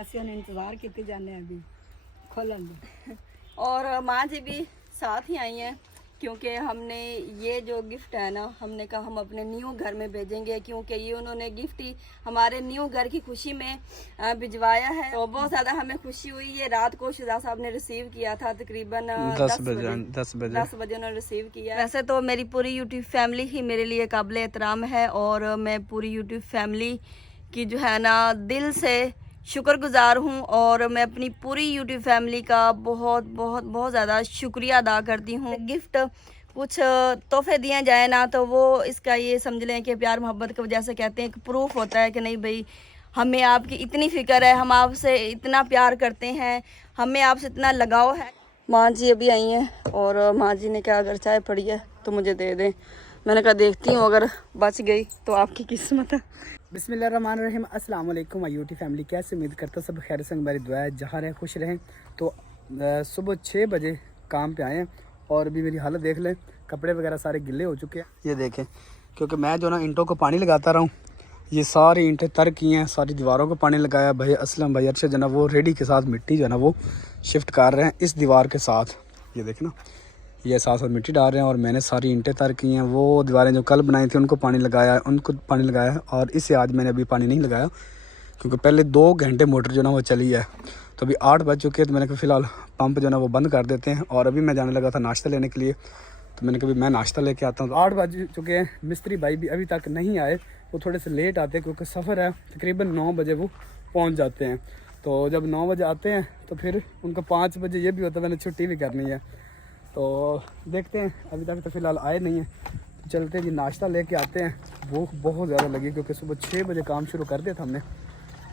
ਅਸੀਂ ਹੁਣ इंतजार किते जाने अभी खोलन दे। और माँ जी भी साथ ही आई हैं क्योंकि हमने ये जो गिफ्ट है ना, हमने कहा हम अपने न्यू घर में भेजेंगे क्योंकि ये उन्होंने गिफ्ट ही हमारे न्यू घर की खुशी में भिजवाया है। तो बहुत ज़्यादा हमें खुशी हुई। ये रात को शुजा साहब ने रिसीव किया था, तकरीबन 10 बजे उन्होंने रिसीव किया। वैसे तो मेरी पूरी यूट्यूब फैमिली ही मेरे लिए काबिल एहतराम है और मैं पूरी यूट्यूब फैमिली की जो है ना दिल से शुक्रगुजार हूँ और मैं अपनी पूरी यूट्यूब फैमिली का बहुत बहुत बहुत ज़्यादा शुक्रिया अदा करती हूँ। गिफ्ट कुछ तोहफे दिए जाए ना तो वो इसका ये समझ लें कि प्यार मोहब्बत की वजह से कहते हैं, एक प्रूफ होता है कि नहीं भाई हमें आपकी इतनी फ़िक्र है, हम आपसे इतना प्यार करते हैं, हमें आपसे इतना लगाव है। माँ जी अभी आई हैं और माँ जी ने कहा अगर चाय पड़ी है तो मुझे दे दें। मैंने कहा देखती हूँ, अगर बच गई तो आपकी किस्मत है। बिस्मिल्लाहिर्रहमानिर्रहीम। अस्सलाम वालेकुम यूटी फैमिली, कैसे उम्मीद करता सब खैर संग मेरी दुआ है, जहाँ रहें खुश रहें। तो सुबह 6 बजे काम पे आए हैं और अभी मेरी हालत देख लें, कपड़े वगैरह सारे गिले हो चुके हैं। ये देखें, क्योंकि मैं जो ना ईंटों को पानी लगाता रहा हूँ, ये सारी ईंटें तर की हैं, सारी दीवारों को पानी लगाया। भाई असलम भाई अरशद जो ना वो रेडी के साथ मिट्टी जो है ना वो शिफ्ट कर रहे हैं इस दीवार के साथ। ये देखें ना, ये साथ साथ मिट्टी डाल रहे हैं और मैंने सारी ईंटें तर की हैं। वो दीवारें जो कल बनाई थी उनको पानी लगाया है और इसे आज मैंने अभी पानी नहीं लगाया क्योंकि पहले 2 घंटे मोटर जो ना वो चली है। तो अभी 8 बज चुके हैं, तो मैंने कहा फ़िलहाल पंप जो ना वो बंद कर देते हैं। और अभी मैं जाने लगा था नाश्ता लेने के लिए, तो मैंने कहा मैं नाश्ता लेके आता हूँ। 8 बज चुके हैं, मिस्त्री भाई भी अभी तक नहीं आए। वो थोड़े से लेट आते हैं क्योंकि सफ़र है, तकरीबन 9 बजे वो पहुँच जाते हैं। तो जब 9 बजे आते हैं तो फिर उनको 5 बजे ये भी होता है मैंने छुट्टी भी करनी है। तो देखते हैं, अभी तक तो फ़िलहाल आए नहीं हैं। तो चलते हैं जी, नाश्ता लेके आते हैं। भूख बहुत ज़्यादा लगी क्योंकि सुबह 6 बजे काम शुरू कर दिया था हमने,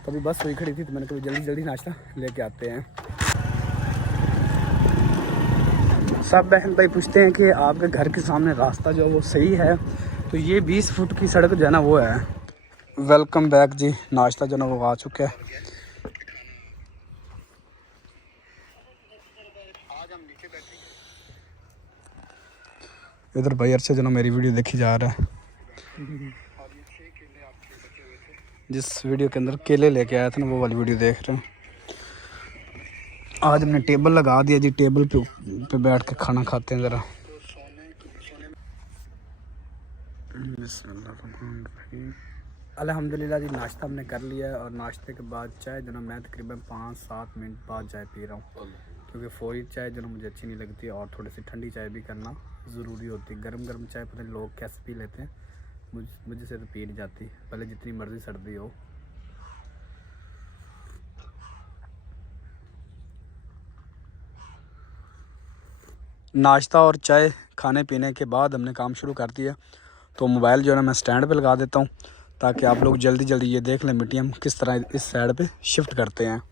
तभी बस वही खड़ी थी। तो मैंने कहा जल्दी जल्दी नाश्ता लेके आते हैं। सब बहन भाई पूछते हैं कि आपके घर के सामने रास्ता जो है वो सही है, तो ये 20 फुट की सड़क जो है ना वो है। वेलकम बैक जी, नाश्ता जो ना वो आ चुका है। इधर भाई अरशद जो ना मेरी वीडियो देखी जा रहा है, जिस वीडियो के अंदर केले लेके आया था ना वो वाली वीडियो देख रहे हैं। आज हमने टेबल लगा दिया जी, टेबल पे बैठ के खाना खाते हैं ज़रा। अल्हम्दुलिल्लाह जी, नाश्ता हमने कर लिया है और नाश्ते के बाद चाय जो ना मैं तकरीबन 5-7 मिनट बाद चाय पी रहा हूँ क्योंकि फौरी चाय जो ना मुझे अच्छी नहीं लगती और थोड़ी सी ठंडी चाय भी करना ज़रूरी होती है। गर्म गर्म चाय पता नहीं लोग कैसे पी लेते हैं, मुझे से तो पी नहीं जाती, भले जितनी मर्ज़ी सर्दी हो। नाश्ता और चाय खाने पीने के बाद हमने काम शुरू कर दिया। तो मोबाइल जो है ना मैं स्टैंड पे लगा देता हूँ ताकि आप लोग जल्दी जल्दी ये देख लें मिट्टी हम किस तरह इस साइड पे शिफ्ट करते हैं।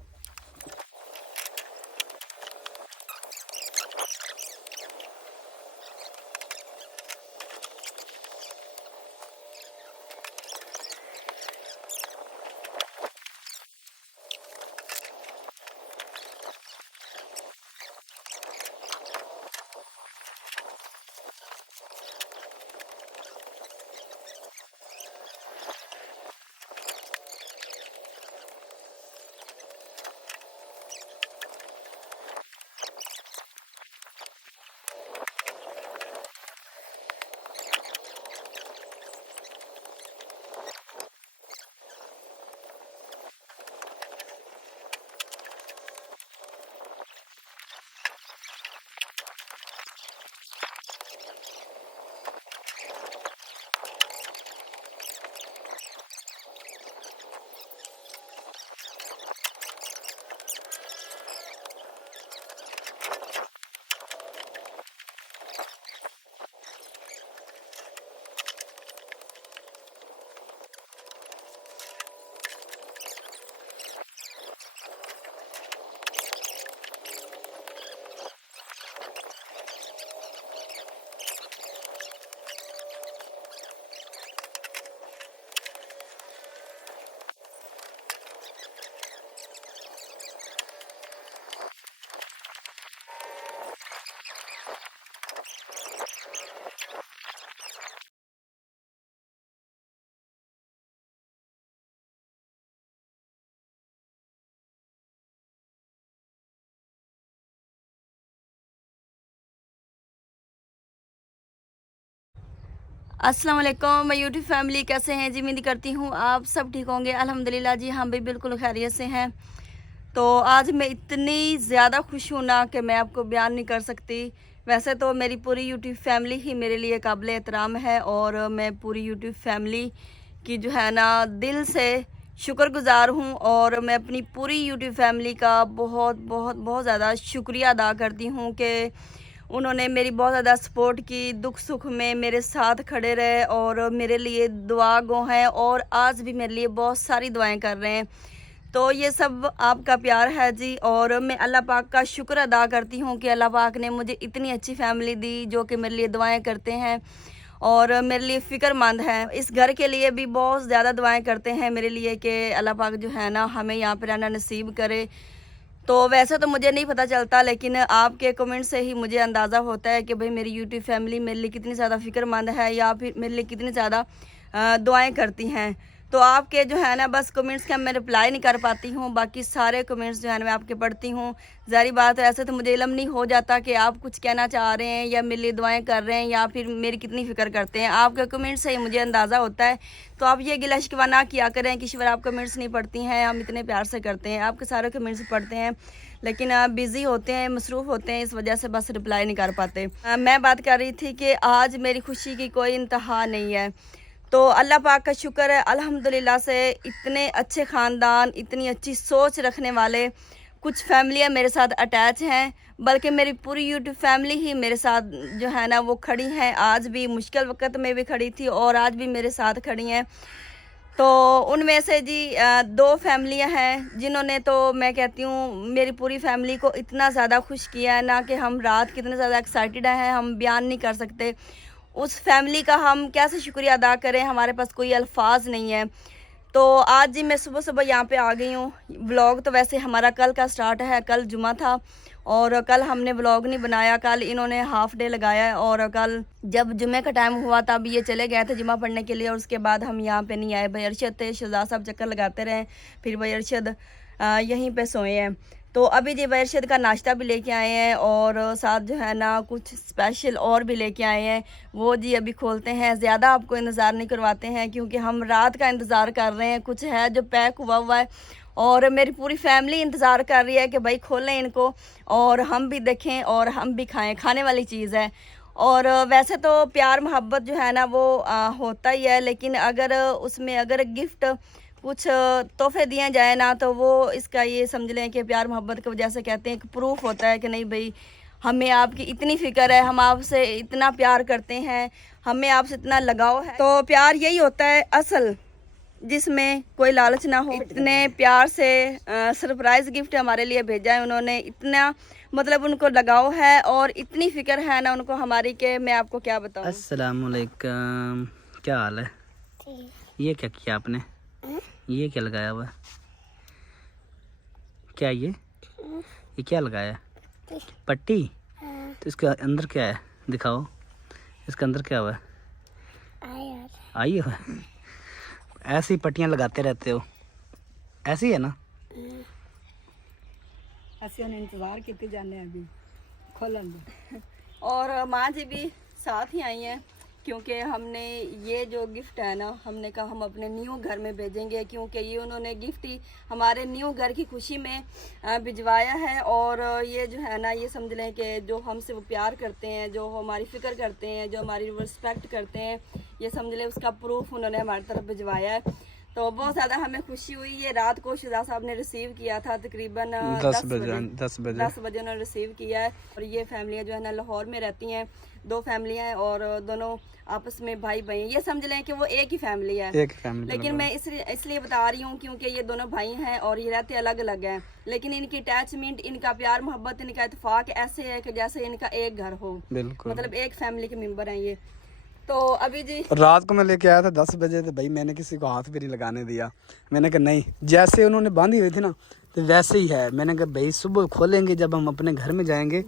अस्सलाम वालेकुम मैं यूट्यूब फैमिली, कैसे हैं जी? उम्मीद करती हूँ आप सब ठीक होंगे। अल्हम्दुलिल्लाह जी, हम भी बिल्कुल खैरियत से हैं। तो आज मैं इतनी ज़्यादा खुश हूँ ना कि मैं आपको बयान नहीं कर सकती। वैसे तो मेरी पूरी यूट्यूब फैमिली ही मेरे लिए काबिल एहतराम है और मैं पूरी यूट्यूब फैमिली की जो है ना दिल से शुक्रगुजार हूँ और मैं अपनी पूरी यूट्यूब फैमिली का बहुत बहुत बहुत ज़्यादा शुक्रिया अदा करती हूँ कि उन्होंने मेरी बहुत ज़्यादा सपोर्ट की, दुख सुख में मेरे साथ खड़े रहे और मेरे लिए दुआ गो हैं और आज भी मेरे लिए बहुत सारी दुआएं कर रहे हैं। तो ये सब आपका प्यार है जी। और मैं अल्लाह पाक का शुक्र अदा करती हूँ कि अल्लाह पाक ने मुझे इतनी अच्छी फैमिली दी जो कि मेरे लिए दुआएं करते हैं और मेरे लिए फ़िक्रमंद है। इस घर के लिए भी बहुत ज़्यादा दुआएं करते हैं मेरे लिए कि अल्लाह पाक जो है ना हमें यहाँ पर रहना नसीब करे। तो वैसे तो मुझे नहीं पता चलता, लेकिन आपके कमेंट से ही मुझे अंदाज़ा होता है कि भाई मेरी यूट्यूब फैमिली मेरे लिए कितनी ज़्यादा फ़िक्रमंद है या फिर मेरे लिए कितनी ज़्यादा दुआएं करती हैं। तो आपके जो है ना बस कमेंट्स का मैं रिप्लाई नहीं कर पाती हूँ, बाकी सारे कमेंट्स जो है ना मैं आपके पढ़ती हूँ। ज़ाहिर बात है, ऐसे तो मुझे इल्म नहीं हो जाता कि आप कुछ कहना चाह रहे हैं या मेरे लिए दुआएं कर रहे हैं या फिर मेरी कितनी फ़िक्र करते हैं। आपके कमेंट्स से ही मुझे अंदाज़ा होता है। तो आप ये गिला शिकवा ना किया करें कि ईश्वर आप कमेंट्स नहीं पढ़ती हैं, हम इतने प्यार से करते हैं, आपके सारे कमेंट्स पढ़ते हैं, लेकिन आप बिज़ी होते हैं, मसरूफ़ होते हैं, इस वजह से बस रिप्लाई नहीं कर पाते। मैं बात कर रही थी कि आज मेरी खुशी की कोई इंतहा नहीं है। तो अल्लाह पाक का शुक्र है अल्हम्दुलिल्लाह से इतने अच्छे ख़ानदान, इतनी अच्छी सोच रखने वाले कुछ फैमिलियाँ मेरे साथ अटैच हैं, बल्कि मेरी पूरी यूट्यूब फैमिली ही मेरे साथ जो है ना वो खड़ी हैं। आज भी मुश्किल वक़्त में भी खड़ी थी और आज भी मेरे साथ खड़ी हैं। तो उनमें से जी 2 फैमिलियाँ हैं जिन्होंने, तो मैं कहती हूँ मेरी पूरी फैमिली को इतना ज़्यादा खुश किया है ना कि हम रात कितने ज़्यादा एक्साइटेड हैं, हम बयान नहीं कर सकते। उस फैमिली का हम कैसे शुक्रिया अदा करें, हमारे पास कोई अल्फाज नहीं है। तो आज जी मैं सुबह सुबह यहाँ पे आ गई हूँ। व्लॉग तो वैसे हमारा कल का स्टार्ट है, कल जुमा था और कल हमने व्लॉग नहीं बनाया, कल इन्होंने हाफ डे लगाया है और कल जब जुमे का टाइम हुआ तब ये चले गए थे जुमा पढ़ने के लिए और उसके बाद हम यहाँ पे नहीं आए। भाई अरशद थे, शहजाद साहब चक्कर लगाते रहे, फिर भाई अरशद यहीं पे सोए हैं। तो अभी जी भाई अरशद का नाश्ता भी लेके आए हैं और साथ जो है ना कुछ स्पेशल और भी लेके आए हैं, वो जी अभी खोलते हैं। ज़्यादा आपको इंतज़ार नहीं करवाते हैं क्योंकि हम रात का इंतज़ार कर रहे हैं। कुछ है जो पैक हुआ हुआ है और मेरी पूरी फैमिली इंतज़ार कर रही है कि भाई खोलें इनको और हम भी देखें और हम भी खाएं, खाने वाली चीज़ है। और वैसे तो प्यार मोहब्बत जो है ना वो होता ही है, लेकिन अगर उसमें अगर गिफ्ट कुछ तोहफे दिए जाए ना तो वो इसका ये समझ लें कि प्यार मोहब्बत की वजह से कहते हैं कि प्रूफ होता है कि नहीं भाई हमें आपकी इतनी फ़िक्र है, हम आपसे इतना प्यार करते हैं, हमें आपसे इतना लगाव है। तो प्यार यही होता है असल, जिसमें कोई लालच ना हो। इतने प्यार से सरप्राइज़ गिफ्ट हमारे लिए भेजा है उन्होंने, इतना मतलब उनको लगाव है और इतनी फ़िक्र है ना उनको हमारी कि मैं आपको क्या बताऊँ। अस्सलाम वालेकुम, क्या हाल है? ये क्या किया आपने? ये क्या लगाया हुआ? क्या ये क्या लगाया? पट्टी। तो इसके अंदर क्या है, दिखाओ इसके अंदर क्या हुआ है? आई हो? ऐसी पट्टियाँ लगाते रहते हो, ऐसी है ना? ऐसे उन्हें इंतज़ार किते जाने अभी खोलन दे। और माँ जी भी साथ ही आई हैं क्योंकि हमने ये जो गिफ्ट है ना हमने कहा हम अपने न्यू घर में भेजेंगे, क्योंकि ये उन्होंने गिफ्ट ही हमारे न्यू घर की खुशी में भिजवाया है। और ये जो है ना ये समझ लें कि जो हमसे वो प्यार करते हैं, जो हमारी फ़िक्र करते हैं, जो हमारी रिस्पेक्ट करते हैं, ये समझ लें उसका प्रूफ उन्होंने हमारी तरफ भिजवाया है। तो बहुत ज़्यादा हमें खुशी हुई। ये रात को शहजाद साहब ने रिसीव किया था, तकरीबन 10 बजे उन्होंने रिसीव किया है। और ये फैमिलियाँ जो है ना लाहौर में रहती हैं, 2 फैमिलियाँ हैं और दोनों आपस में भाई बहन, ये समझ लें कि वो एक ही फैमिली है, लेकिन मैं इसलिए बता रही हूँ क्योंकि ये दोनों भाई हैं और ये रहते अलग अलग हैं, लेकिन इनकी अटैचमेंट, इनका प्यार मोहब्बत, इनका इत्तेफाक ऐसे है कि जैसे इनका एक घर हो, मतलब एक फैमिली के मेंबर हैं ये। तो अभी जी रात को मैं लेके आया था 10 बजे, तो भाई मैंने किसी को हाथ भी नहीं लगाने दिया। मैंने कहा नहीं, जैसे उन्होंने बांधी हुई थी ना तो वैसे ही है। मैंने कहा भाई सुबह खोलेंगे जब हम अपने घर में जाएंगे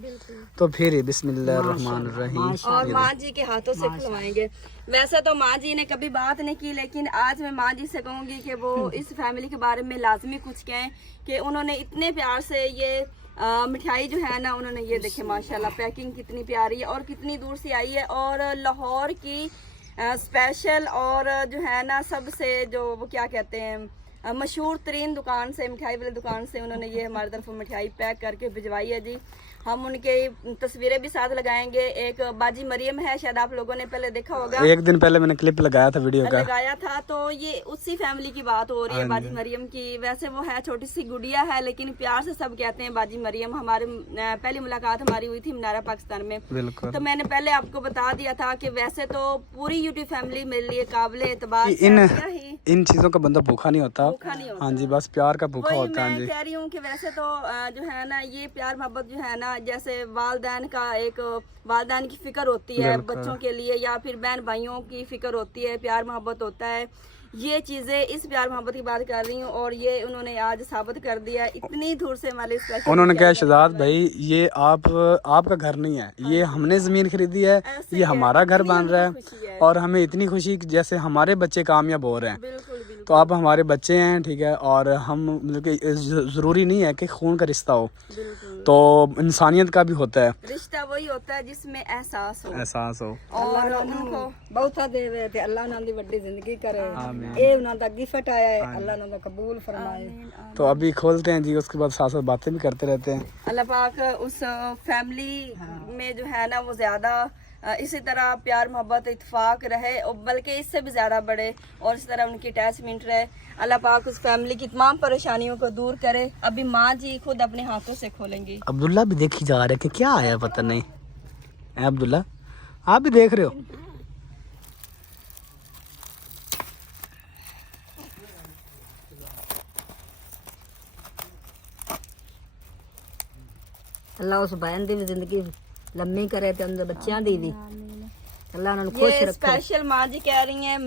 तो फिर बिस्मिल्लाहिर्रहमानिर्रहीम और माँ जी के हाथों से खुलवाएंगे। वैसे तो माँ जी ने कभी बात नहीं की, लेकिन आज मैं माँ जी से कहूँगी कि वो इस फैमिली के बारे में लाजमी कुछ कहें कि उन्होंने इतने प्यार से ये मिठाई जो है ना उन्होंने, ये देखे माशाल्लाह पैकिंग कितनी प्यारी है और कितनी दूर से आई है। और लाहौर की स्पेशल और जो है ना सबसे जो वो क्या कहते हैं मशहूर तरीन दुकान से, मिठाई वाली दुकान से उन्होंने ये हमारी तरफ मिठाई पैक करके भिजवाई है जी। हम उनके तस्वीरें भी साथ लगाएंगे। एक बाजी मरियम है, शायद आप लोगों ने पहले देखा होगा, एक दिन पहले मैंने क्लिप लगाया था वीडियो का, लगाया था। तो ये उसी फैमिली की बात हो रही है, बाजी मरियम की। वैसे वो है छोटी सी गुड़िया है, लेकिन प्यार से सब कहते हैं बाजी मरियम। हमारे पहली मुलाकात हमारी हुई थी मीनारा पाकिस्तान में। बिल्कुल। तो मैंने पहले आपको बता दिया था कि वैसे तो पूरी यूट्यूब फैमिली मेरे लिए काबिल एतबार इन चीजों का बंदा भूखा नहीं होता। भूखा नहीं होता। हाँ जी, बस प्यार का भूखा होता है। मैं कह रही हूँ कि वैसे तो जो है ना ये प्यार मोहब्बत जो है ना, जैसे वालदैन का एक वालदैन की फिक्र होती है बच्चों के लिए, या फिर बहन भाइयों की फिक्र होती है, प्यार मोहब्बत होता है। ये चीजें इस प्यार मोहब्बत की बात कर रही हूँ और ये उन्होंने आज साबित कर दिया। इतनी दूर से हमारे उन्होंने कहा शहजाद भाई ये आपका घर नहीं है, ये हमने जमीन खरीदी है, ये हमारा घर बन रहा है और हमें इतनी खुशी जैसे हमारे बच्चे कामयाब हो रहे हैं। बिल्कुल। तो आप हमारे बच्चे हैं, ठीक है, और हम मतलब कि ज़रूरी नहीं है कि खून का रिश्ता हो, तो इंसानियत का भी होता है। रिश्ता वही होता है जिसमें एहसास हो और उनको बहुता देवे ते अल्लाह उन्हां दी वड्डी जिंदगी करे। ये उन्हां दा गिफ्ट आया है, अल्लाह उन्हां दा कबूल फरमाए। तो अभी खोलते हैं जी, उसके बाद साथ साथ बातें भी करते रहते हैं। अल्लाह पाक उस फैमिली में जो है ना वो ज्यादा इसी तरह प्यार मोहब्बत इत्तेफाक रहे और बल्कि इससे भी ज़्यादा बढ़े और इस तरह उनकी अटैचमेंट रहे। अल्लाह पाक उस फैमिली की तमाम परेशानियों को दूर करे। अभी माँ जी खुद अपने हाथों से खोलेंगी। अब्दुल्ला भी देखी जा रहा है कि क्या आया पता नहीं है। अब्दुल्ला आप भी देख रहे हो? अल्लाह उस बहन दी भी जिंदगी लम्मी करे ते उनके बच्चों दी भी अल्लाह उन्हें खुश ये रखे। स्पेशल माँ जी कह रही हैं,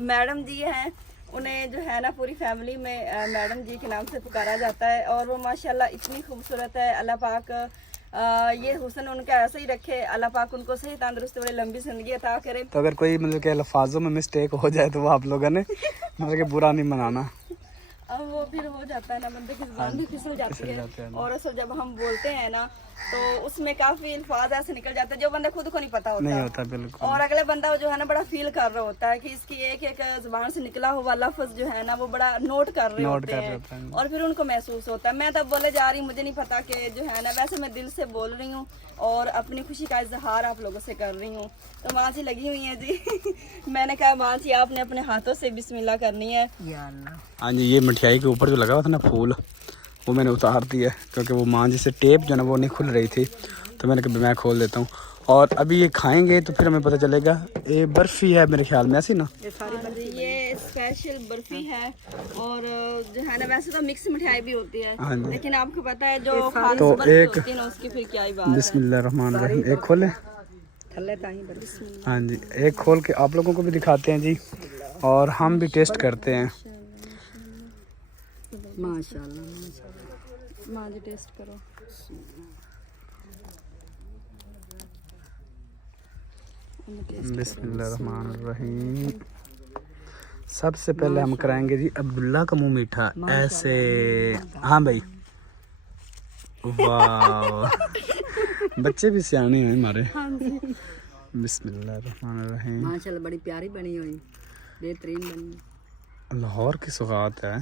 मैडम जी हैं, उन्हें जो है ना पूरी फैमिली में मैडम जी के नाम से पुकारा जाता है और वो माशाल्लाह इतनी खूबसूरत है। अल्लाह पाक ये हुस्न उनका ऐसे ही रखे। अल्लाह पाक उनको सही तंदुरुस्ती वाली लंबी जिंदगी अता करे। तो अगर कोई मतलब के अल्फाजों में मिस्टेक हो जाए तो वो आप लोगों ने मतलब कि बुरा नहीं मनाना। अब वो फिर हो जाता है ना, बंदे की जुबान भी फिसल जाती है और असल जब हम बोलते हैं ना तो उसमें काफी अल्फाज ऐसे निकल जाते हैं जो बंदे खुद को नहीं पता होता। बिल्कुल। और अगले बंदा जो है ना बड़ा फील कर रहा होता है कि इसकी एक एक जुबान से निकला हुआ लफ्ज जो है ना वो बड़ा नोट कर रहे होते हैं और फिर उनको महसूस होता है। मैं तब बोले जा रही हूँ, मुझे नहीं पता कि जो है ना, वैसे मैं दिल से बोल रही हूँ और अपनी खुशी का इजहार आप लोगों से कर रही हूँ। तो माँ जी लगी हुई है जी। मैंने कहा माँ जी आपने अपने हाथों से बिस्मिल्लाह करनी है। हाँ जी, ये मिठाई के ऊपर जो लगा हुआ था ना फूल, वो मैंने उतार दिया क्योंकि वो माँ जी से टेप जो ना वो नहीं खुल रही थी, तो मैंने कहा मैं खोल देता हूँ। और अभी ये खाएंगे तो फिर हमें पता चलेगा। ये बर्फ़ी है मेरे ख्याल में, ऐसी ना ये स्पेशल बर्फी है और जो है ना वैसे तो मिक्स मिठाई भी होती है, लेकिन आपको पता है जो तो एक होती है ना उसकी फिर क्या ही बात है। बिस्मिल्लाहिर्रहमानिर्रहीम। एक खोले। हाँ जी, एक खोल के आप लोगों को भी दिखाते हैं जी और हम भी टेस्ट करते हैं। माशाल्लाह माँ जी टेस्ट करो। बिस्मिल्लाहिर्रहमानिर्रहीम। सबसे पहले हम कराएंगे जी अब्दुल्ला का मुंह मीठा ऐसे। हाँ भाई, वाह बच्चे भी सियाने हैं हमारे। बिस्मिल्लाहिर्रहमानिर्रहीम। माशाल्लाह बड़ी प्यारी बनी हुई, बेहतरीन बनी। लाहौर की सौगात है।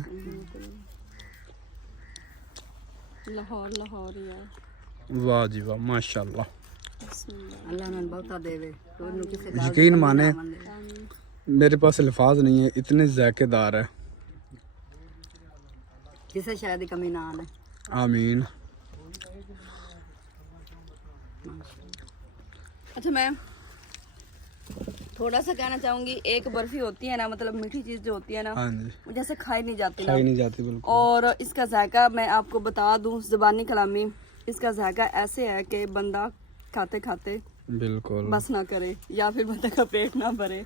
लाहौर ही है। वाह जी वाह, माशाल्लाह। अल्लाह ने बहुता देवे। यकीन माने मेरे पास अल्फाज नहीं है, इतने जायकेदार है। किसे शायद कमी ना आने। आमीन। अच्छा मैं थोड़ा सा कहना चाहूंगी, एक बर्फी होती है ना, मतलब मीठी चीज जो होती है ना, हाँ जी, वो जैसे खाई नहीं जाती बिल्कुल। और इसका जायका मैं आपको बता दूं, ज़बानी कलामी, इसका जायका ऐसे है कि बंदा खाते खाते बिल्कुल बस ना करे या फिर बंदे का पेट ना भरे,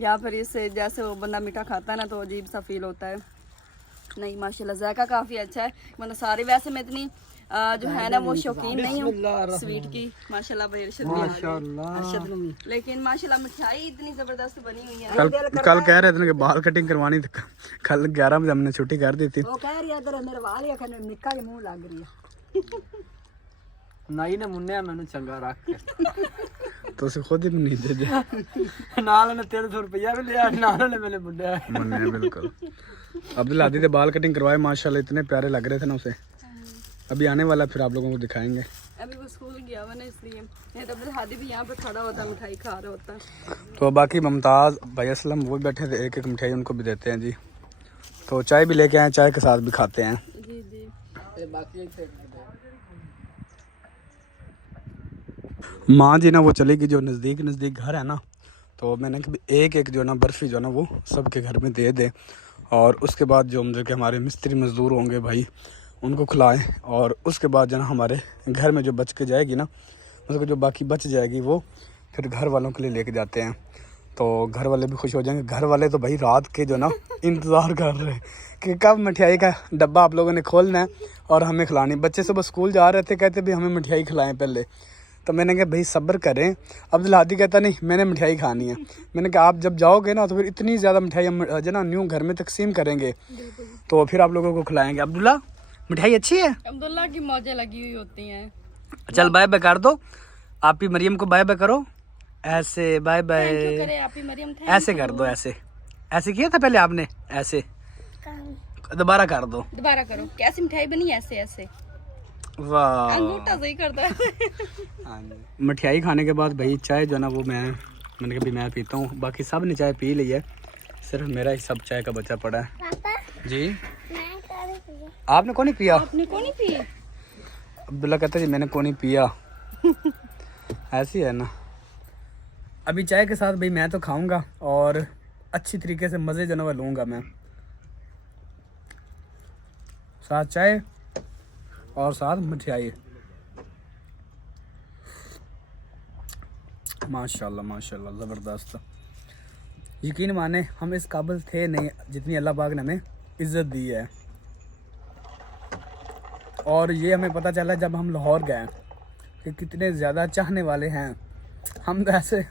या फिर इससे जैसे वो बंदा मीठा खाता है ना तो अजीब सा फील होता है। नहीं माशाल्लाह जायका काफ़ी अच्छा है। मतलब सारे वैसे मैं इतनी जो है ना वो शौकीन नहीं हूँ स्वीट की, माशाल्लाह भाई अरशद, लेकिन माशाल्लाह मिठाई इतनी ज़बरदस्त बनी हुई है। कल कह रहे थे कि बाल कटिंग करवानी थी, कल 11 बजे हमने छुट्टी कर दी थी। वो कह रही है तेरे मेरे वाल या निक्का के मुंह लग रही है। नाई ने मुन्ने मैंने चंगा रख के ਤੁਸੀਂ ਖੁਦ ਹੀ ਨਹੀਂ ਦੇ ਨਾਲ ਨੇ 300 रुपया भी लिया ਨਾਲ ने मेरे बुड्ढा मन्ने बिल्कुल अब्दुल हादी के बाल कटिंग करवाए माशाल्लाह इतने प्यारे लग रहे थे ना उसे। अभी आने वाला फिर आप लोगों को दिखाएंगे। अभी वो स्कूल गया हुआ ना इसलिए, नहीं तो अब्दुल हादी भी यहाँ पे खड़ा होता मिठाई खा रहा होता। तो बाकी मुमताज़ भाई असलम वो बैठे थे, एक एक मिठाई उनको भी देते हैं जी। तो चाय भी लेके आए, चाय के साथ भी खाते हैं जी जी। माँ जी ना वो चलेगी जो नज़दीक घर है ना, तो मैंने कभी एक एक जो ना बर्फ़ी जो ना वो सबके घर में दे दे, और उसके बाद जो मतलब कि हमारे मिस्त्री मज़दूर होंगे भाई उनको खिलाएं, और उसके बाद जो ना हमारे घर में जो बच के जाएगी ना, मतलब जो बाकी बच जाएगी वो फिर घर वालों के लिए लेके जाते हैं। तो घर वाले भी खुश हो जाएंगे। घर वाले तो भाई रात के जो ना इंतज़ार कर रहे हैं कि कब मिठाई का डब्बा आप लोगों ने खोलना है और हमें खिलानी। बच्चे सुबह स्कूल जा रहे थे, कहते भाई हमें मिठाई खिलाएं पहले। तो मैंने कहा भाई सब्र करें। अब्दुल हादी कहता नहीं मैंने मिठाई खानी है। मैंने कहा आप जब जाओगे ना तो फिर इतनी ज़्यादा मिठाई हम जो ना न्यू घर में तकसीम करेंगे तो फिर आप लोगों को खिलाएंगे। अब्दुल्ला मिठाई अच्छी है? अब्दुल्ला की मौजें लगी हुई होती हैं। चल बाय बाय कर दो। आप ही मरियम को बाय बाय करो, ऐसे बाय बाय ऐसे कर दो, ऐसे ऐसे किया था पहले आपने, ऐसे दोबारा कर दो। दोबारा करो। कैसी मिठाई बनी? ऐसे ऐसे। वाह अंगूठा सही करता है। मिठाई खाने के बाद भाई चाय जो ना वो मैंने कभी मैं पीता हूँ, बाकी सब ने चाय पी ली है, सिर्फ मेरा ही सब चाय का बचा पड़ा है। पापा जी आपने कौन नहीं पिया? आपने कौन नहीं पी? अब्दुल्ला कहता जी मैंने कौन नहीं पिया। ऐसी है ना। अभी चाय के साथ भाई मैं तो खाऊंगा और अच्छी तरीके से मज़े जो ना वो लूँगा मैं। साथ चाय और साथ मिठाई। माशाल्लाह माशाल्लाह ज़बरदस्त। यकीन माने हम इस काबिल थे नहीं जितनी अल्लाह पाक ने हमें इज़्ज़त दी है। और ये हमें पता चला जब हम लाहौर गए कि कितने ज़्यादा चाहने वाले हैं। हम तो ऐसे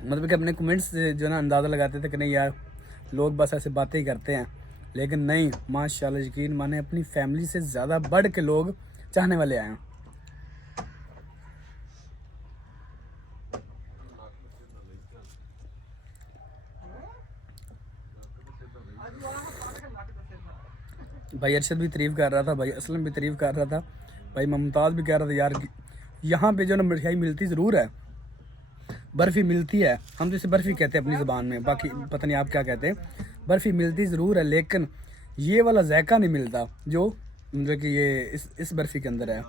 मतलब कि अपने कमेंट्स से जो ना अंदाज़ा लगाते थे कि नहीं यार लोग बस ऐसे बातें ही करते हैं, लेकिन नहीं माशाल्लाह यकीन माने अपनी फैमिली से ज़्यादा बढ़ के लोग चाहने वाले आए हैं। भाई अरशद भी तारीफ़ कर रहा था, भाई असलम भी तारीफ़ कर रहा था, भाई मुमताज़ भी कह रहा था यार यहाँ पे जो ना मिठाई मिलती ज़रूर है, बर्फ़ी मिलती है। हम तो इसे बर्फ़ी कहते हैं अपनी ज़बान में, बाकी पता नहीं आप क्या कहते हैं। बर्फ़ी मिलती ज़रूर है लेकिन ये वाला जायका नहीं मिलता जो मतलब कि ये इस बर्फ़ी के अंदर है।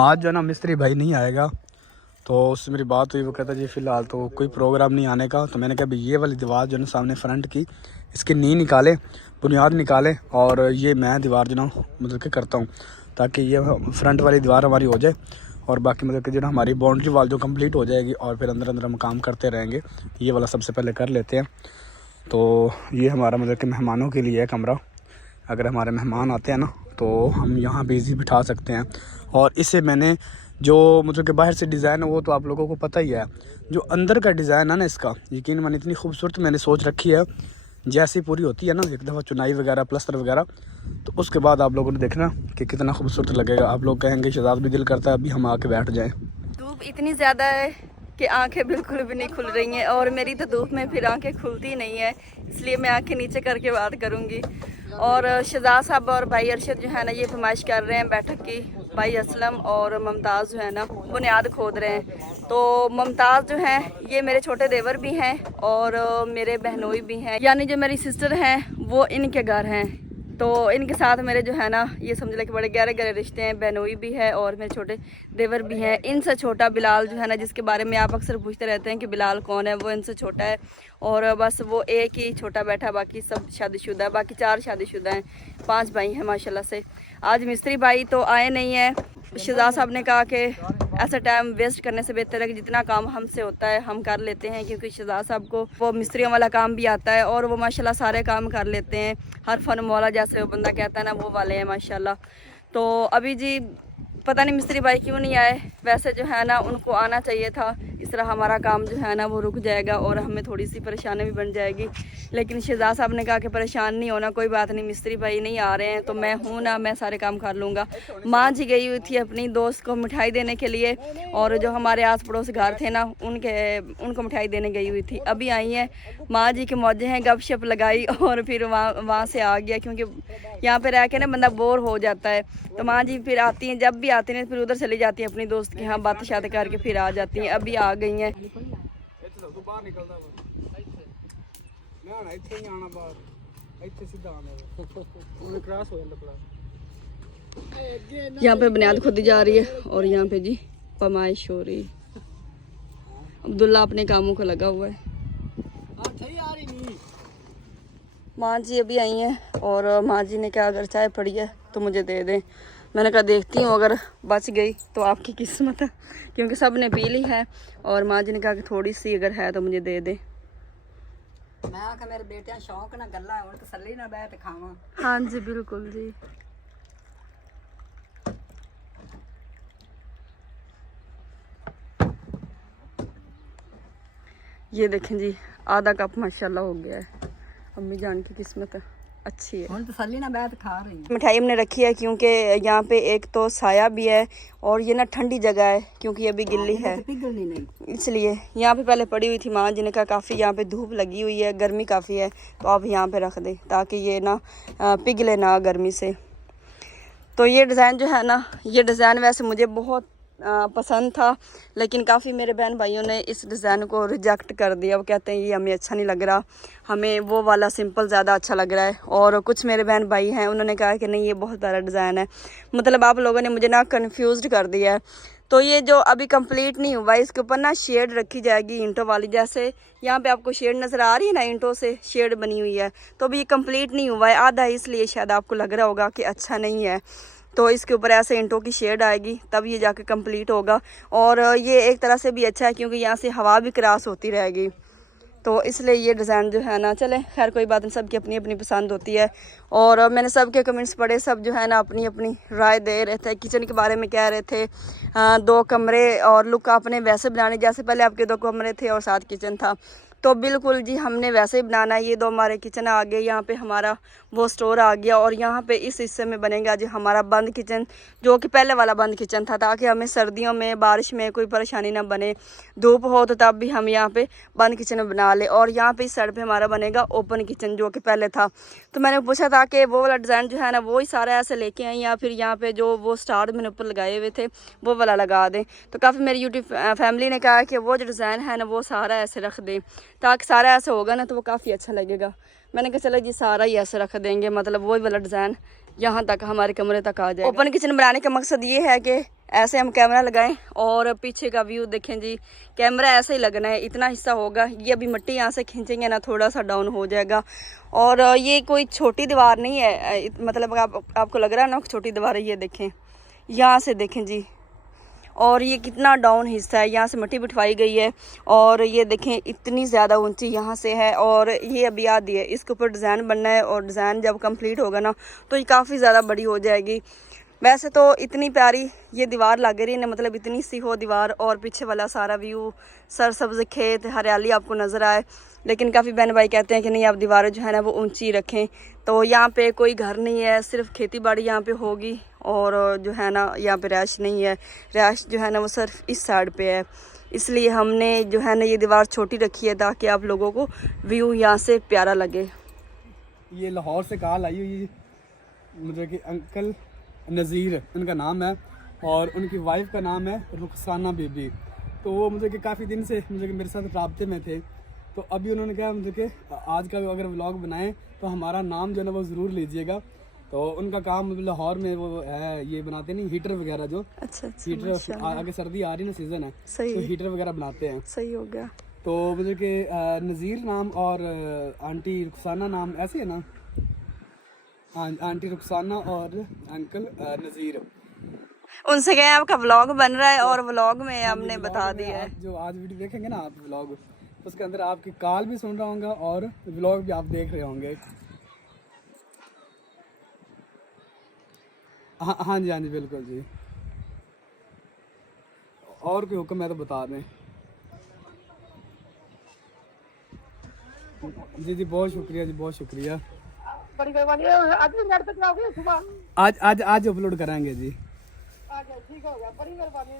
आज जो ना मिस्त्री भाई नहीं आएगा तो उससे मेरी बात हुई, वो कहता जी फ़िलहाल तो कोई प्रोग्राम नहीं आने का। तो मैंने कहा भाई ये वाली दीवार जो ना सामने फ्रंट की इसकी नींव निकाले, बुनियाद निकाले, और ये मैं दीवार जो ना मतलब कि करता हूँ ताकि ये फ्रंट वाली दीवार हमारी हो जाए, और बाकी मतलब कि जो ना हमारी बाउंड्री वाल जो कंप्लीट हो जाएगी, और फिर अंदर अंदर हम काम करते रहेंगे। ये वाला सबसे पहले कर लेते हैं। तो ये हमारा मतलब कि मेहमानों के लिए है कमरा। अगर हमारे मेहमान आते हैं ना तो हम यहाँ पे इजी बिठा सकते हैं। और इसे मैंने जो मतलब कि बाहर से डिज़ाइन है वो तो आप लोगों को पता ही है, जो अंदर का डिज़ाइन है ना इसका यकीन माने इतनी खूबसूरत मैंने सोच रखी है। जैसी पूरी होती है ना एक दफ़ा चुनाई वगैरह प्लस्तर वगैरह, तो उसके बाद आप लोगों ने देखना कि कितना खूबसूरत लगेगा। आप लोग कहेंगे शहजाद भी दिल करता है अभी हम आके बैठ जाएं। धूप इतनी ज़्यादा है कि आंखें बिल्कुल भी नहीं खुल रही हैं, और मेरी तो धूप में फिर आंखें खुलती नहीं है, इसलिए मैं आंखें नीचे करके बात करूँगी। और शहजाद साहब और भाई अरशद जो है ना ये फरमाइश कर रहे हैं बैठक की। भाई असलम और मुमताज़ जो है ना बुनियाद खोद रहे हैं। तो मुमताज़ जो हैं ये मेरे छोटे देवर भी हैं और मेरे बहनोई भी हैं, यानी जो मेरी सिस्टर हैं वो इनके घर हैं। तो इनके साथ मेरे जो है ना ये समझ लें कि बड़े गहरे गहरे रिश्ते हैं। बहनोई भी है और मेरे छोटे देवर भी हैं। इनसे छोटा बिलाल जो है ना जिसके बारे में आप अक्सर पूछते रहते हैं कि बिलाल कौन है, वो इनसे छोटा है। और बस वो एक ही छोटा बैठा, बाकी सब शादीशुदा है। बाकी 4 शादीशुदा हैं, 5 भाई हैं माशाल्लाह से। आज मिस्त्री भाई तो आए नहीं हैं। शहजाद साहब ने कहा कि ऐसा टाइम वेस्ट करने से बेहतर है कि जितना काम हमसे होता है हम कर लेते हैं, क्योंकि शहजाद साहब को वो मिस्त्रियों वाला काम भी आता है और वो माशाल्लाह सारे काम कर लेते हैं। हर फन मौला जैसे वो बंदा कहता है ना वो वाले हैं माशाल्लाह। तो अभी जी पता नहीं मिस्त्री भाई क्यों नहीं आए, वैसे जो है ना उनको आना चाहिए था, इस तरह हमारा काम जो है ना वो रुक जाएगा और हमें थोड़ी सी परेशानी भी बन जाएगी। लेकिन शहजाद साहब ने कहा कि परेशान नहीं होना, कोई बात नहीं, मिस्त्री भाई नहीं आ रहे हैं तो मैं हूँ ना, मैं सारे काम कर लूँगा। माँ जी गई हुई थी अपनी दोस्त को मिठाई देने के लिए, और जो हमारे आस पड़ोस घर थे ना उनको मिठाई देने गई हुई थी। अभी आई हैं माँ जी के मौजे हैं, गपशप लगाई और फिर वहाँ से आ गया, क्योंकि यहाँ पे रह के ना बंदा बोर हो जाता है। तो माँ जी फिर आती हैं, जब भी आती हैं फिर उधर चली जाती हैं अपनी दोस्त के यहाँ, बातें शातें करके फिर आ जाती हैं। अभी आ गई हैं। यहाँ पे बुनियाद खोदी जा रही है और यहाँ पे जी पमाइश हो रही। अब्दुल्ला अपने कामों को लगा हुआ है। माँ जी अभी आई हैं और माँ जी ने कहा अगर चाय पड़ी है तो मुझे दे दें। मैंने कहा देखती हूँ, अगर बच गई तो आपकी किस्मत है, क्योंकि सब ने पी ली है। और माँ जी ने कहा कि थोड़ी सी अगर है तो मुझे दे दें। मैं आखा मेरे बेटियां शौक ना गल्ला हुण तसल्ली ना बैठ खावां। हाँ जी बिल्कुल जी। ये देखें जी आधा कप माशाल्लाह हो गया है। अम्मी जान की किस्मत अच्छी है। हुण तसल्ली ना बैठ खा रही मिठाई हमने रखी है क्योंकि यहाँ पे एक तो साया भी है और ये ना ठंडी जगह है, क्योंकि ये अभी गिल्ली है पिघलनी नहीं, इसलिए यहाँ पे पहले पड़ी हुई थी। माँ जी ने कहा काफ़ी यहाँ पे धूप लगी हुई है, गर्मी काफ़ी है, तो आप यहाँ पे रख दें ताकि ये ना पिघले ना गर्मी से। तो ये डिज़ाइन जो है ना, ये डिज़ाइन वैसे मुझे बहुत पसंद था, लेकिन काफ़ी मेरे बहन भाइयों ने इस डिज़ाइन को रिजेक्ट कर दिया। वो कहते हैं ये हमें अच्छा नहीं लग रहा, हमें वो वाला सिंपल ज़्यादा अच्छा लग रहा है। और कुछ मेरे बहन भाई हैं उन्होंने कहा कि नहीं ये बहुत प्यारा डिज़ाइन है। मतलब आप लोगों ने मुझे ना कन्फ्यूज़ कर दिया है। तो ये जो अभी कंप्लीट नहीं हुआ, इसके ऊपर ना शेड रखी जाएगी ईंटों वाली, जैसे यहाँ पे आपको शेड नज़र आ रही है ना, ईंटों से शेड बनी हुई है। तो अभी ये कंप्लीट नहीं हुआ है, आधा, इसलिए शायद आपको लग रहा होगा कि अच्छा नहीं है। तो इसके ऊपर ऐसे ईंटों की शेड आएगी तब ये जाके कंप्लीट होगा। और ये एक तरह से भी अच्छा है क्योंकि यहाँ से हवा भी क्रॉस होती रहेगी, तो इसलिए ये डिज़ाइन जो है ना, चले खैर कोई बात नहीं, सबकी अपनी अपनी पसंद होती है। और मैंने सबके कमेंट्स पढ़े, सब जो है ना अपनी अपनी राय दे रहे थे। किचन के बारे में कह रहे थे 2 कमरे और लुक आपने वैसे बनाने, जैसे पहले आपके 2 कमरे थे और साथ किचन था। तो बिल्कुल जी हमने वैसे ही बनाना है। ये 2 हमारे किचन आ गए, यहाँ पे हमारा वो स्टोर आ गया और यहाँ पे इस हिस्से में बनेगा जी हमारा बंद किचन, जो कि पहले वाला बंद किचन था, ताकि हमें सर्दियों में बारिश में कोई परेशानी ना बने, धूप हो तो तब भी हम यहाँ पे बंद किचन में बना ले। और यहाँ पे इस साइड पे हमारा बनेगा ओपन किचन, जो कि पहले था। तो मैंने पूछा था कि वो वाला डिज़ाइन जो है ना वो ही सारा ऐसे लेके आए, या फिर यहाँ पे जो वो स्टार मैंने ऊपर लगाए हुए थे वो वाला लगा दें। तो काफ़ी मेरी यूट्यूब फैमिली ने कहा कि वो जो डिज़ाइन है ना वो सारा ऐसे रख दें, ताकि सारा ऐसे होगा ना तो वो काफ़ी अच्छा लगेगा। मैंने कहा चलो जी सारा ही ऐसे रख देंगे, मतलब वही वाला डिज़ाइन यहाँ तक हमारे कमरे तक आ जाए। ओपन किचन बनाने का मकसद ये है कि ऐसे हम कैमरा लगाएं और पीछे का व्यू देखें जी, कैमरा ऐसे ही लगना है, इतना हिस्सा होगा। ये अभी मिट्टी यहाँ से खींचेंगे ना थोड़ा सा डाउन हो जाएगा। और ये कोई छोटी दीवार नहीं है, मतलब आपको लग रहा है ना छोटी दीवार है, ये देखें यहाँ से देखें जी। और ये कितना डाउन हिस्सा है, यहाँ से मिट्टी बिठवाई गई है और ये देखें इतनी ज़्यादा ऊंची यहाँ से है। और ये अभी आधी है, इसके ऊपर डिज़ाइन बनना है और डिज़ाइन जब कंप्लीट होगा ना तो ये काफ़ी ज़्यादा बड़ी हो जाएगी। वैसे तो इतनी प्यारी ये दीवार लग रही है, मतलब इतनी सी हो दीवार और पीछे वाला सारा व्यू सरसब्ज खेत हरियाली आपको नज़र आए। लेकिन काफ़ी बहन भाई कहते हैं कि नहीं आप दीवारें जो है ना वो ऊंची रखें। तो यहाँ पे कोई घर नहीं है, सिर्फ खेती बाड़ी यहाँ पे होगी और जो है ना यहाँ पे रैश नहीं है। रैश जो है ना वो सिर्फ इस साइड पे है, इसलिए हमने जो है ना ये दीवार छोटी रखी है ताकि आप लोगों को व्यू यहाँ से प्यारा लगे। ये लाहौर से कॉल आई हुई मुझे कि अंकल नज़ीर उनका नाम है और उनकी वाइफ का नाम है रुखसाना बीबी। तो वो मुझे कि काफ़ी दिन से मुझे कि मेरे साथ राब्ते में थे। तो अभी उन्होंने कहा मुझे कि आज का अगर व्लॉग बनाएं तो हमारा नाम जो है ना वो ज़रूर लीजिएगा। तो उनका काम लाहौर में वो है, ये बनाते नहीं हीटर वगैरह जो, अच्छा हीटर आगे सर्दी आ रही ना सीज़न है, तो हीटर वगैरह बनाते हैं। सही हो गया। तो मुझे कि नज़ीर नाम और आंटी रुखसाना नाम ऐसे है ना, आंटी रुखसाना और अंकल नज़ीर, उनसे गए आपका व्लॉग बन रहा है और व्लॉग में हमने बता दिया है। जो आज वीडियो देखेंगे ना आप व्लॉग, उसके अंदर आपकी कॉल भी सुन रहा होगा और व्लॉग भी आप देख रहे होंगे। हाँ जी बिल्कुल जी। और कोई हुक्म है तो बता दें। जी जी बहुत शुक्रिया जी, बहुत शुक्रिया। बड़ी मेहरबानी है। आज भी नेट पे जाओगे सुबह? आज अपलोड कराएंगे जी। ठीक हो गया, बड़ी मेहरबानी।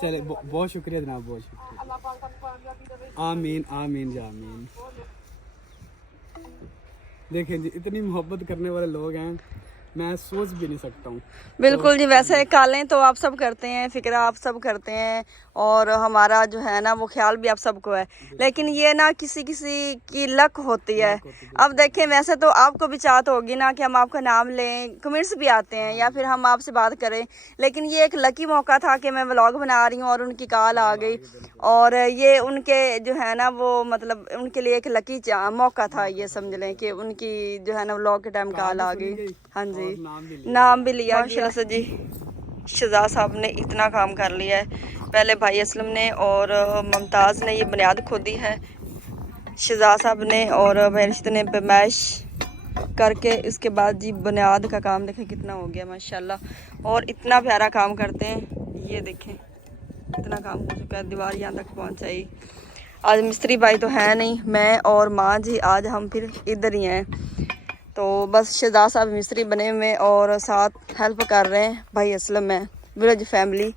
चले बहुत शुक्रिया जनाब, बहुत शुक्रिया। अल्लाह पाक आपको कामयाबी दे। आमीन आमीन जी आमीन। देखें जी इतनी मोहब्बत करने वाले लोग हैं, मैं सोच भी नहीं सकता हूँ। बिल्कुल जी, वैसे कालें तो आप सब करते हैं, फिक्रा आप सब करते हैं, और हमारा जो है ना वो ख्याल भी आप सबको है, लेकिन ये ना किसी किसी की लक होती है। अब देखें, वैसे तो आपको भी चाहत होगी ना कि हम आपका नाम लें, कमेंट्स भी आते हैं या फिर हम आपसे बात करें, लेकिन ये एक लकी मौका था कि मैं व्लॉग बना रही हूँ और उनकी कॉल आ गई, और ये उनके जो है ना वो मतलब उनके लिए एक लकी मौका था, ये समझ लें कि उनकी जो है ना व्लॉग के टाइम कॉल आ गई। हाँ जी, नाम भी लिया माशाल्लाह से जी। शहजाद साहब ने इतना काम कर लिया है, पहले भाई असलम ने और मुमताज़ ने ये बुनियाद खोदी है, शहजाद साहब ने और भाई रशीद ने पैमाइश करके इसके बाद जी बुनियाद का काम देखें कितना हो गया माशाल्लाह, और इतना प्यारा काम करते हैं। ये देखें इतना काम हो चुका है, दीवार यहाँ तक पहुँचाई। आज मिस्त्री भाई तो है नहीं, मैं और माँ जी आज हम फिर इधर ही हैं, तो बस शहजाद साहब मिस्त्री बने हुए और साथ हेल्प कर रहे हैं भाई असलम है, विलेज फैमिली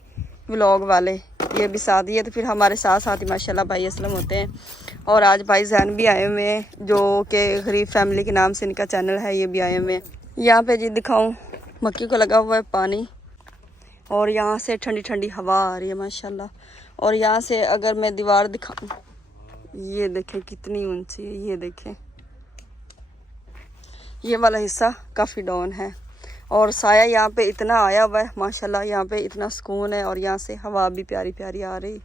व्लॉग वाले, ये भी साथ ही है, तो फिर हमारे साथ साथ ही माशाल्लाह भाई असलम होते हैं। और आज भाई जैन भी आए हुए हैं, जो कि गरीब फैमिली के नाम से इनका चैनल है, ये भी आए हुए हैं। यहाँ पे जी दिखाऊं, मक्की को लगा हुआ है पानी, और यहाँ से ठंडी ठंडी हवा आ रही है माशाल्लाह। और यहाँ से अगर मैं दीवार दिखाऊं, ये देखें कितनी ऊंची है, ये देखें ये वाला हिस्सा काफ़ी डाउन है, और साया यहाँ पे इतना आया हुआ है माशाल्लाह, यहाँ पे इतना सुकून है, और यहाँ से हवा भी प्यारी प्यारी आ रही।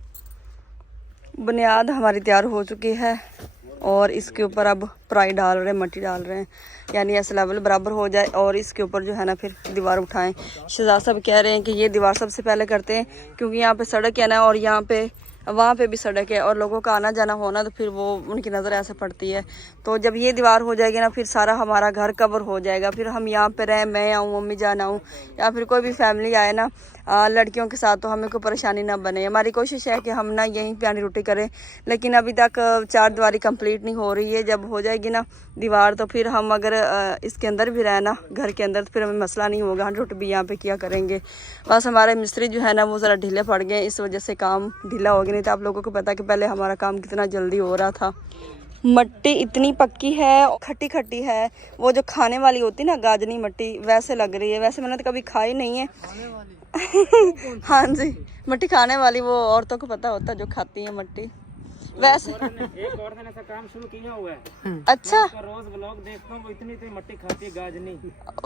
बुनियाद हमारी तैयार हो चुकी है, और इसके ऊपर अब पराई डाल रहे हैं, मट्टी डाल रहे हैं, यानी ऐसा लेवल बराबर हो जाए, और इसके ऊपर जो है ना फिर दीवार उठाएं। शहजाद साहब कह रहे हैं कि ये दीवार सबसे पहले करते हैं, क्योंकि यहाँ पे सड़क है ना, और यहाँ पे वहाँ पे भी सड़क है, और लोगों का आना जाना होना, तो फिर वो उनकी नज़र ऐसे पड़ती है। तो जब ये दीवार हो जाएगी ना, फिर सारा हमारा घर कवर हो जाएगा, फिर हम यहाँ पे रहें, मैं आऊँ, मम्मी जान आऊँ, या फिर कोई भी फैमिली आए ना लड़कियों के साथ, तो हमें कोई परेशानी ना बने। हमारी कोशिश है कि हम ना यहीं पे आनी रोटी करें, लेकिन अभी तक 4 दीवारी कंप्लीट नहीं हो रही है। जब हो जाएगी ना दीवार, तो फिर हम अगर इसके अंदर भी रहना घर के अंदर, तो फिर हमें मसला नहीं होगा, हम रोटी भी यहाँ पे किया करेंगे। बस हमारे मिस्त्री जो है ना वो ज़रा ढीले पड़ गए, इस वजह से काम ढीला हो गया, नहीं तो आप लोगों को पता है कि पहले हमारा काम कितना जल्दी हो रहा था। मट्टी इतनी पक्की है, खट्टी खट्टी है, वो जो खाने वाली होती है ना गाजनी मट्टी, वैसे लग रही है। वैसे मैंने तो कभी खाई नहीं है। हाँ जी, मट्टी खाने वाली, वो औरतों को पता होता है जो खाती है मट्टी। वैसे एक औरत ने ऐसा काम शुरू किया हुआ है। अच्छा, रोज व्लॉग देखता हूँ, वो इतनी इतनी मट्टी खाती है, गाजनी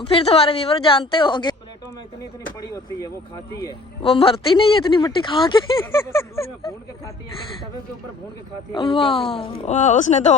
फिर तुम्हारे व्यूअर जानते होंगे, प्लेटों में इतनी इतनी पड़ी होती है, वो खाती है, वो मरती नहीं है इतनी मट्टी खा के। तंदूरी में भून के खाती है, कभी तवे के ऊपर भून के खाती है। वाह वाह, उसने तो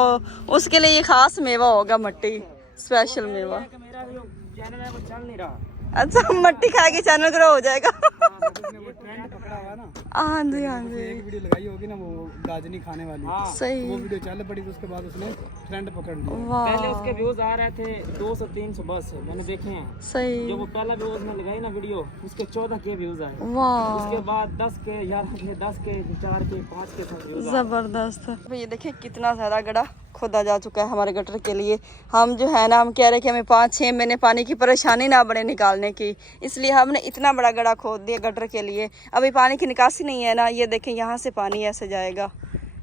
उसके लिए ये खास मेवा होगा, मट्टी स्पेशल मेवा। मेरा जो चैनल है वो चल नहीं रहा। अच्छा, मट्टी खा के चैनल ग्रो हो जाएगा। ट्रेंड पकड़ा हुआ ना, हाँ जी हाँ जी, एक वीडियो लगाई होगी ना वो गाजनी खाने वाली, सही। वो वीडियो चल पड़ी, तो उसके बाद उसने ट्रेंड पकड़ लिया। पहले उसके व्यूज आ रहे थे 200-300 बस, मैंने देखे हैं। सही, जो वो पहला व्यूज में लगाई ना वीडियो, उसके 14 के व्यूज आए। वाह, उसके बाद 10 के, 11 के, 10 के, 4 के, 5 के सब व्यूज आए। जबरदस्त। ये देखिए कितना ज्यादा गड्ढा खोदा जा चुका है हमारे गटर के लिए। हम जो है ना, हम कह रहे हैं कि हमें 5-6 महीने पानी की परेशानी ना बने निकालने की, इसलिए हमने इतना बड़ा गड्ढा खोद दिया गटर के लिए। अभी पानी की निकासी नहीं है ना, ये देखें यहाँ से पानी ऐसे जाएगा,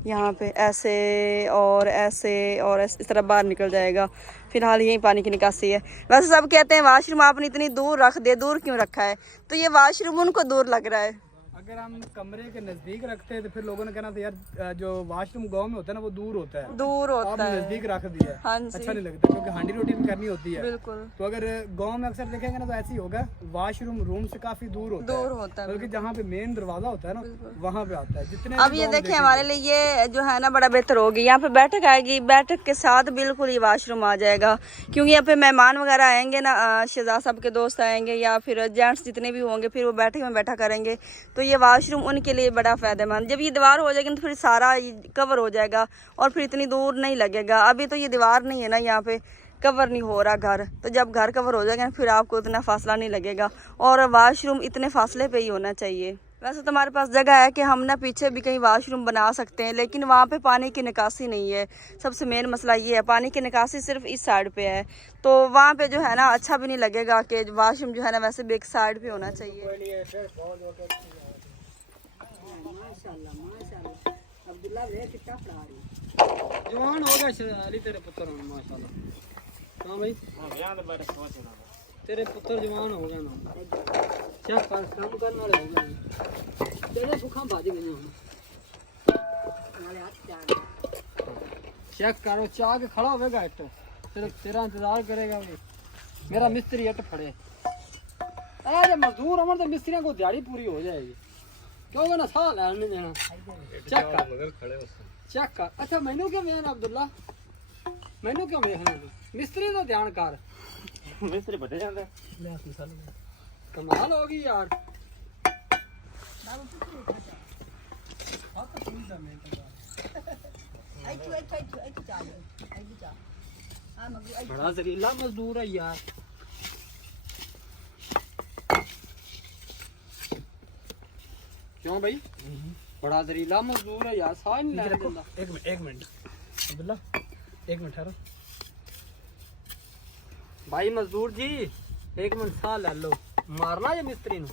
यहाँ पे ऐसे और ऐसे और ऐसे, इस तरह बाहर निकल जाएगा। फिलहाल यही पानी की निकासी है। वैसे सब कहते हैं वाशरूम आपने इतनी दूर रख दे, दूर क्यों रखा है? तो ये वाशरूम उनको दूर लग रहा है। अगर हम कमरे के नजदीक रखते हैं तो फिर लोगों ने कहना था यार जो वाशरूम गांव में होता है ना वो दूर होता है, दूर होता आपने है, नजदीक रख दिया है, हाँ जी, अच्छा नहीं लगता, क्योंकि हांडी रोटी भी करनी होती है। बिल्कुल, तो अगर गांव में अक्सर देखेंगे ना तो ऐसे ही होगा, वाशरूम रूम से काफी दूर होता है, बल्कि जहाँ पे मेन दरवाजा होता है ना वहाँ पे आता है। जितने अब ये देखिए हमारे लिए ये जो है ना बड़ा बेहतर होगी। यहाँ पे बैठक आएगी, बैठक के साथ बिल्कुल ये वाशरूम आ जाएगा, क्योंकि यहाँ पे मेहमान वगैरह आएंगे ना, शहजाद साहब के दोस्त आएंगे या फिर जेंट्स जितने भी होंगे, फिर वो बैठक में बैठा करेंगे, तो ये वाशरूम उनके लिए बड़ा फायदेमंद। जब ये दीवार हो जाएगी तो फिर सारा कवर हो जाएगा और फिर इतनी दूर नहीं लगेगा। अभी तो ये दीवार नहीं है ना, यहाँ पे कवर नहीं हो रहा घर, तो जब घर कवर हो जाएगा फिर आपको इतना फासला नहीं लगेगा, और वाशरूम इतने फासले पे ही होना चाहिए। वैसे तो हमारे पास जगह है कि हम ना पीछे भी कहीं वॉशरूम बना सकते हैं, लेकिन वहाँ पे पानी की निकासी नहीं है। सबसे मेन मसला ये है, पानी की निकासी सिर्फ इस साइड पे है, तो वहाँ पे जो है ना अच्छा भी नहीं लगेगा कि वॉशरूम जो है ना वैसे भी एक साइड पे होना चाहिए। जवान हो गया अली तेरे पुत्र माशाल्लाह। हाँ भाई तेरे पुत्र जवान हो गया ना, क्या काम करने वाले हो गए तेरे सुखा भाजी बने हो। चेक करो चाह के खड़ा होगा इट सिर्फ तेरा इंतजार करेगा भाई। मेरा मिस्त्री इट फड़े अरे मजदूर अमर तो मिस्त्रियों को दिहाड़ी पूरी हो जाएगी क्योंकि ना साल है नहीं देना। चेक कर चेक कर। अच्छा मैनू क्यों वेखना अब्दुल्ला, मैनू क्यों वेखना मिस्त्री तो ध्यान कर। मिस्त्री बटे जाता है। कमाल होगी यार। बड़ा जरीला मजदूर है यार। क्यों भाई बड़ा जरीला मजदूर है यार। साथ नहीं लेने देता। एक मिनट अब्दुल्ला एक मिनट ठहरो भाई। मजदूर जी एक मिनट साह ले लो, मारना है मिस्त्री नु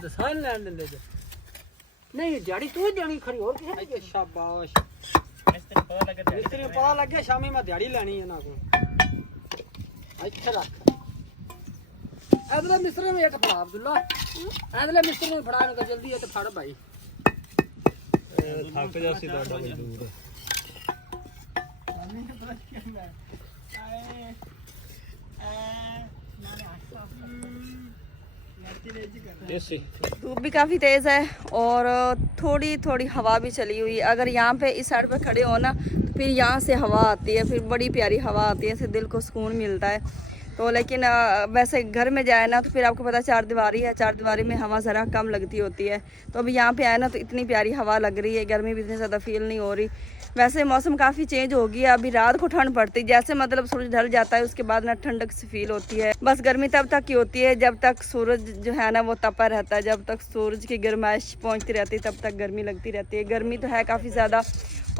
तो साह नहीं लैन देंदे जे। नहीं दिहाड़ी तू ही देनी खरी और किसे। शाबाश मिस्त्री को पता लग गया शामी मैं दिहाड़ी लेनी है ना को। अच्छा रख अदला मिस्त्री में एक फड़ा अब्दुल्ला, अदला मिस्त्री में फड़ा ना जल्दी है तो फड़ भाई। थक जासी दादा मजदूर धूप भी काफ़ी तेज़ है और थोड़ी थोड़ी हवा भी चली हुई है। अगर यहाँ पे इस साइड पे खड़े हो ना तो फिर यहाँ से हवा आती है, फिर बड़ी प्यारी हवा आती है, इससे दिल को सुकून मिलता है। तो लेकिन वैसे घर में जाए ना तो फिर आपको पता चार दीवारी है, चार दीवारी में हवा ज़रा कम लगती होती है। तो अभी यहाँ पे आए ना तो इतनी प्यारी हवा लग रही है, गर्मी भी इतनी ज़्यादा फील नहीं हो रही। वैसे मौसम काफ़ी चेंज हो गया, अभी रात को ठंड पड़ती है, जैसे मतलब सूरज ढल जाता है उसके बाद ना ठंडक सी फील होती है। बस गर्मी तब तक की होती है जब तक सूरज जो है ना वो तपा रहता है, जब तक सूरज की गर्माइश पहुँचती रहती है तब तक गर्मी लगती रहती है। गर्मी तो है काफ़ी ज़्यादा,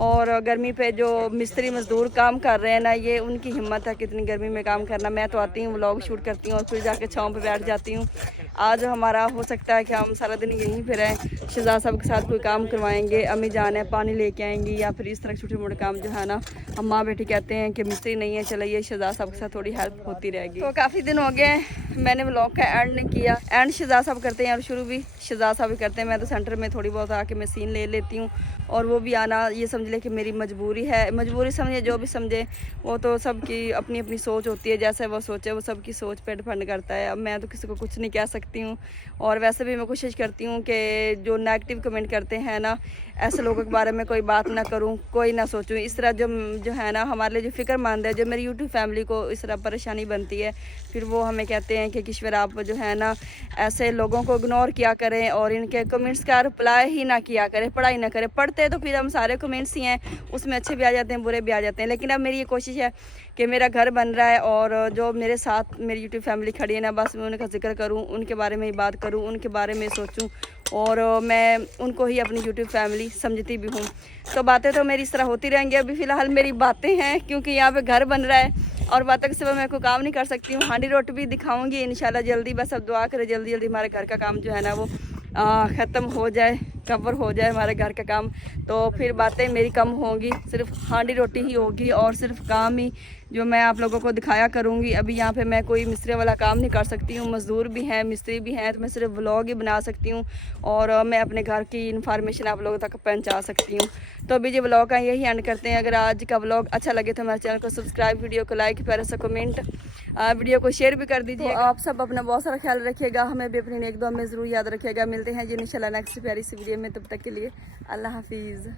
और गर्मी पे जो मिस्त्री मजदूर काम कर रहे हैं ना ये उनकी हिम्मत है कितनी गर्मी में काम करना। मैं तो आती हूँ व्लॉग शूट करती हूँ और फिर जाके छाँव पे बैठ जाती हूँ। आज हमारा हो सकता है कि हम सारा दिन यहीं पे रहें, शहजाद साहब के साथ कोई काम करवाएंगे, अम्मी जान है पानी लेके आएंगी, या फिर इस तरह छोटे मोटे काम जो है ना हम माँ बेटी कहते हैं कि मिस्त्री नहीं है चलिए शहजाद साहब के साथ थोड़ी हेल्प होती रहेगी। तो काफ़ी दिन हो गए मैंने व्लॉग का एंड नहीं किया, एंड शहजाद साहब करते हैं और शुरू भी शहजाद साहब ही करते हैं। मैं तो सेंटर में थोड़ी बहुत आके मैं सीन ले लेती हूँ और वो भी आना ये समझ ले कि मेरी मजबूरी है। मजबूरी समझे जो भी समझे, वो तो सबकी अपनी अपनी सोच होती है, जैसे वो सोचे वो सबकी सोच पे डिपेंड करता है। अब मैं तो किसी को कुछ नहीं कह सकती हूँ। और वैसे भी मैं कोशिश करती हूँ कि जो नेगेटिव कमेंट करते हैं ना ऐसे लोगों के बारे में कोई बात ना करूँ, कोई ना सोचूँ। इस तरह जो है ना हमारे लिए जो फ़िक्रमंद है, जो मेरी यूट्यूब फैमिली को इस तरह परेशानी बनती है, फिर वो हमें कहते हैं कि किश्वर आप जो है ना ऐसे लोगों को इग्नोर किया करें और इनके कमेंट्स का रिप्लाई ही ना किया करें, पढ़ाई ना करें। पढ़ते तो फिर हम सारे कमेंट्स ही हैं, उसमें अच्छे भी आ जाते हैं बुरे भी आ जाते हैं। लेकिन अब मेरी ये कोशिश है कि मेरा घर बन रहा है और जो मेरे साथ मेरी यूट्यूब फैमिली खड़ी है ना बस मैं उनका जिक्र करूं, उनके बारे में ही बात करूं, उनके बारे में सोचूं और मैं उनको ही अपनी यूट्यूब फैमिली समझती भी हूं। तो बातें तो मेरी इस तरह होती रहेंगी। अभी फ़िलहाल मेरी बातें हैं क्योंकि यहाँ पे घर बन रहा है और बातों के सिवा मैं कोई काम नहीं कर सकती हूँ। हांडी रोटी भी दिखाऊँगी इंशाल्लाह जल्दी, बस अब दुआ करें जल्दी जल्दी हमारे घर का काम जो है ना वो ख़त्म हो जाए, कवर हो जाए हमारे घर का काम। तो फिर बातें मेरी कम होंगी, सिर्फ हांडी रोटी ही होगी और सिर्फ काम ही जो मैं आप लोगों को दिखाया करूँगी। अभी यहाँ पे मैं कोई मिस्त्री वाला काम नहीं कर सकती हूँ, मज़दूर भी हैं मिस्त्री भी हैं, तो मैं सिर्फ व्लॉग ही बना सकती हूँ और मैं अपने घर की इन्फॉर्मेशन आप लोगों तक पहुँचा सकती हूँ। तो अभी जो व्लॉग का यही एंड करते हैं। अगर आज का व्लॉग अच्छा लगे तो हमारे चैनल को सब्सक्राइब, वीडियो को लाइक, प्यारा सा कमेंट, वीडियो को शेयर भी कर दीजिए। तो आप सब अपना बहुत सारा ख्याल रखिएगा, हमें भी अपनी एक दो में ज़रूर याद रखिएगा। मिलते हैं जी इंशाल्लाह नेक्स्ट प्यारी सी वीडियो में, तब तक के लिए अल्लाह हाफिज़।